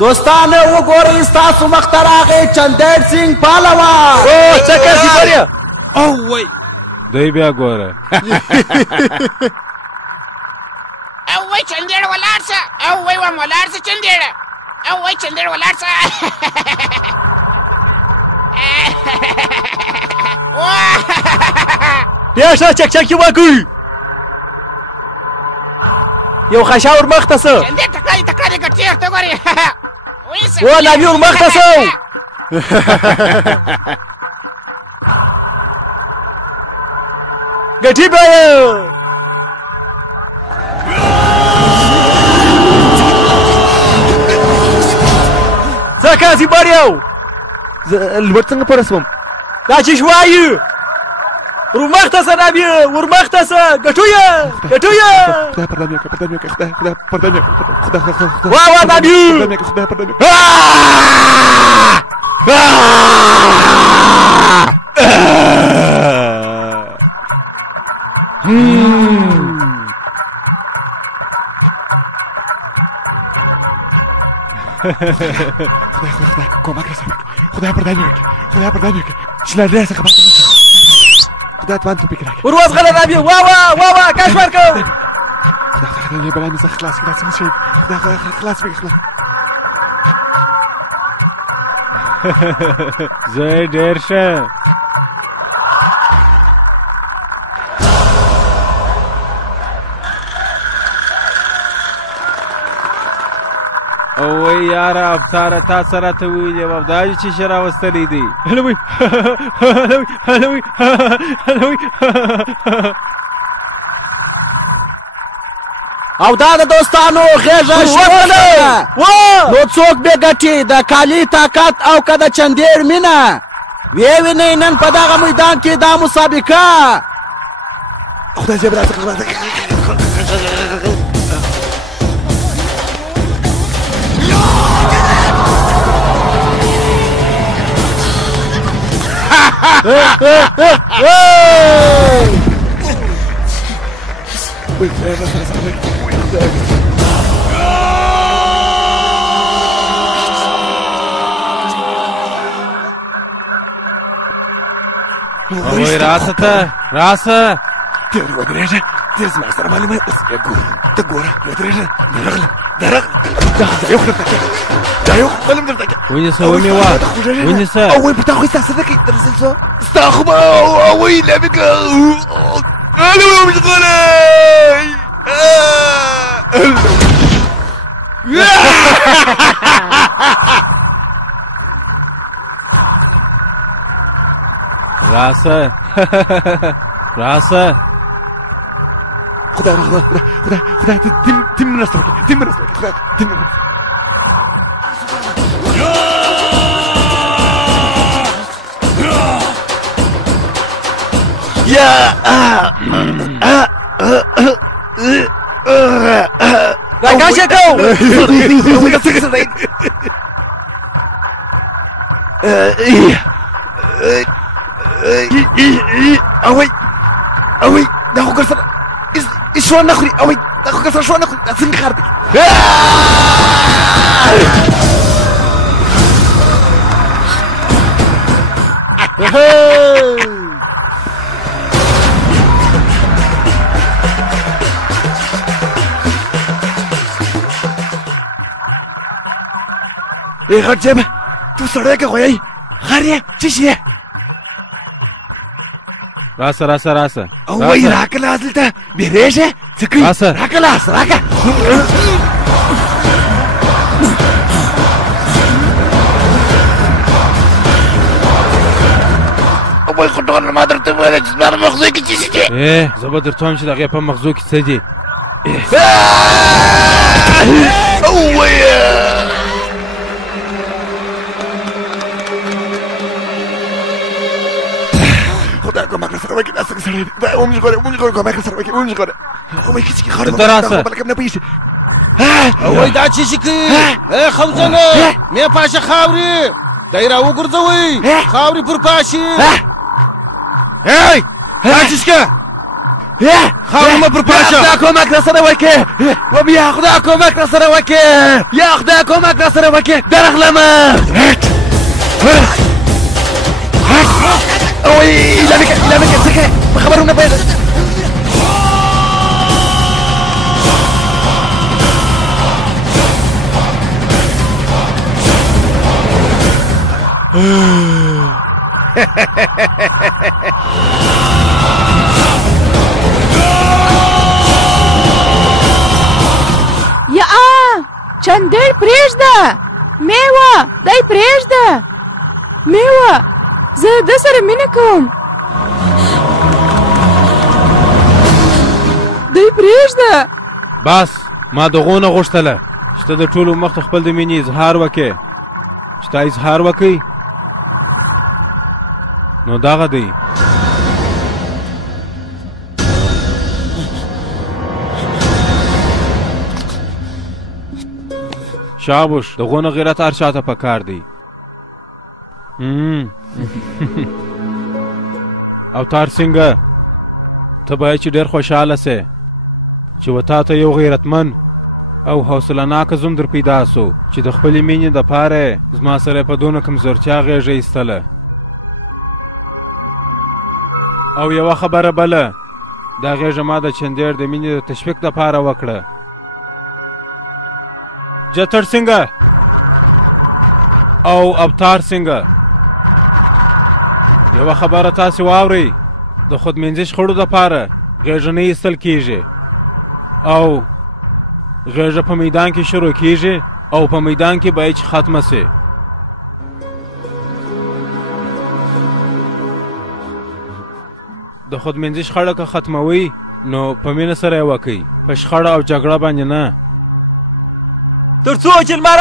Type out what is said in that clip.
دوستانو وګورئ ستاسو مخ ته راغی چندر سنګ پهلوان. او څنګه دي بریا؟ او وای دوی بیا ګوره. او وای چندر ولاړ شه. او وای ولاړ شه چندر. او وای چندر ولاړ شه. بیا شه چکچکی وکړئ. یو خشاور مخ ته څه چندر ټکړې ګټې ورته ګورې. و نبي ور مخ ته څه ګټي به څه کاسي بریاو لوړ څنګه پرسوم دا چې شوایي ورمخته څه نبي ورمخته څه ګټویه خدای پردان یو خدای پردان یو وا نبي خدای پردان خدای کمک رسوي خدای پردان یو شلاره څخه خدای توان تو بکرک ورواز غلا نبی وا کاش ورکو خدای بلای نسخ خلاص کړه څه شي خدای خلاص بکړه زه ډېر شه اوه یاره افساره تا سره ته ویلې وه دا چې شه راوستلی دی هلوی او دا د دوستانو غېږه شوله نو څوک به ګټي د کالي طاقت او که د چندیر مینه ویې وینئ نن په دغه میدان کې دا مسابقه خدای جبر اوه راسه تیر ودرېږه تیر زما سره معلومه اوس بیا ګورو ته ګوره ودرېږه درغله دا یو قلم درته ونیسه ونیسه او وای پر تا خو ستا څه نه کوي درځل څه ستا خو به وای لبکه الو مشغولی راسه خدای تیم مرسته وکړي خدای تیم یا راکاشه کو اوي دا خو ګرځره شو نخري اوي دا خو ګرځره شو نخري څنګه خراب ای غټ جيبه تو سړی که خویی خر یې څه شي راسه وای راکه لاس دلته بیریږه څه کوي راکه لاس راکه وای خو ټول ما درته وویل چې زما په مغزو کې څه شي دي زه به درته وایم چې د هغې په مغزو کې څه دي خدای کمک سره وکړي دا څنګه سړی دی خدای ومژغورې کمک سره وکړي ومژغورې وایي که څه کې خاورې بلکې نه پوهېږي وای دا څه شي کوي خمزنه مې پاشه خاورې دی را وګرځوئ خاورې پر پاشي دا څه شکه خاورې مه پر پاشه خدای کومک راسره وکړې و بیا خدای کومک راسره وکړې یا خدای کومک راسره وکړې درغلمه اوی لا مکه څه کوې خبرونه باید یا چندر پرېږده میوه دی پرېږده میوه زه د سره مینه کوم دی پرېږده بس ما دغونه غوښتله چې ته د ټولو مخ ته خپل د مینې اظهار وکې چې تا اظهار وکړي نو دغه دی شابوش دغونه غیرت هر چاته پکار دی او تار څنګه ته باید چې ډېر خوشحاله سې چې و تا ته یو غیرتمن او حوصله ناکه زوم در پیدا سو چې د خپلې مینې دپاره زما سره په دونه کمزورتیا غېږه ایستله او یوه خبره بله دا غېږه ما د چندېر د مینې د تشویق دپاره وکړه جتر څنګه او ابتار څنګه یوه خبره تاسې واورئ د خودمنځي شخړو دپاره غېږه نه ایستل کېږي او غېږه په میدان کې شروع کېږي او په میدان کې باید چې ختمه سي د خودمنځي شخړه که ختموئ نو په مینه سره یې وکئ په شخړه او جګړه باندې نه تر څو چې لمر